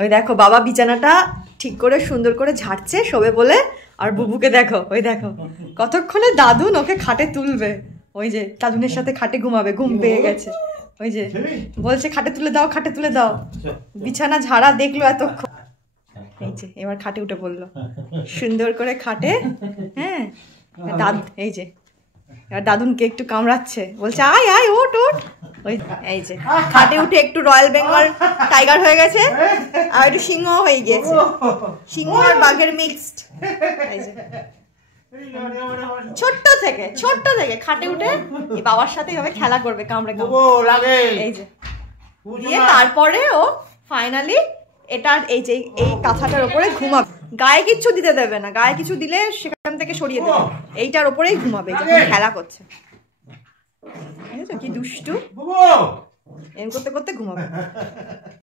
ওই দেখো বাবা বিছানাটা ঠিক করে সুন্দর করে ঝাড়ছে শোবে বলে। আর বুবুকে দেখো, ওই দেখো কতক্ষণে দাদুন ওকে খাটে তুলবে। ওই যে দাদুনের সাথে খাটে ঘুমাবে, ঘুম পেয়ে গেছে। ওই যে বলছে খাটে তুলে দাও, খাটে তুলে দাও। বিছানা ঝাড়া দেখলো এতক্ষণ। এই যে এবার খাটে উঠে পড়লো সুন্দর করে খাটে। হ্যাঁ এই যে এবার দাদুনকে একটু কামড়াচ্ছে, বলছে আয় আয় ওঠ ওঠ। ওই এই যে খাটে উঠে একটু রয়্যাল বেঙ্গল টাইগার হয়ে গেছে, আর একটু সিংহ হয়ে গিয়েছে, সিংহ আর বাঘের মিক্সড। এই যে ছোট্ট থেকে খাটে উঠে বাবার সাথে এভাবে খেলা করবে, কামড়ে কামড়ে। এই যে দিয়ে তারপরে ও ফাইনালি এটার এই যে এই কাঁথাটার উপরে ঘুমাবে। গায়ে কিচ্ছু দিতে দেবে না, গায়ে কিছু দিলে সেখান থেকে সরিয়ে দেবে। এইটার উপরেই ঘুমাবে যখন খেলা করছে। কি দুষ্টু, এম করতে করতে ঘুমাবে।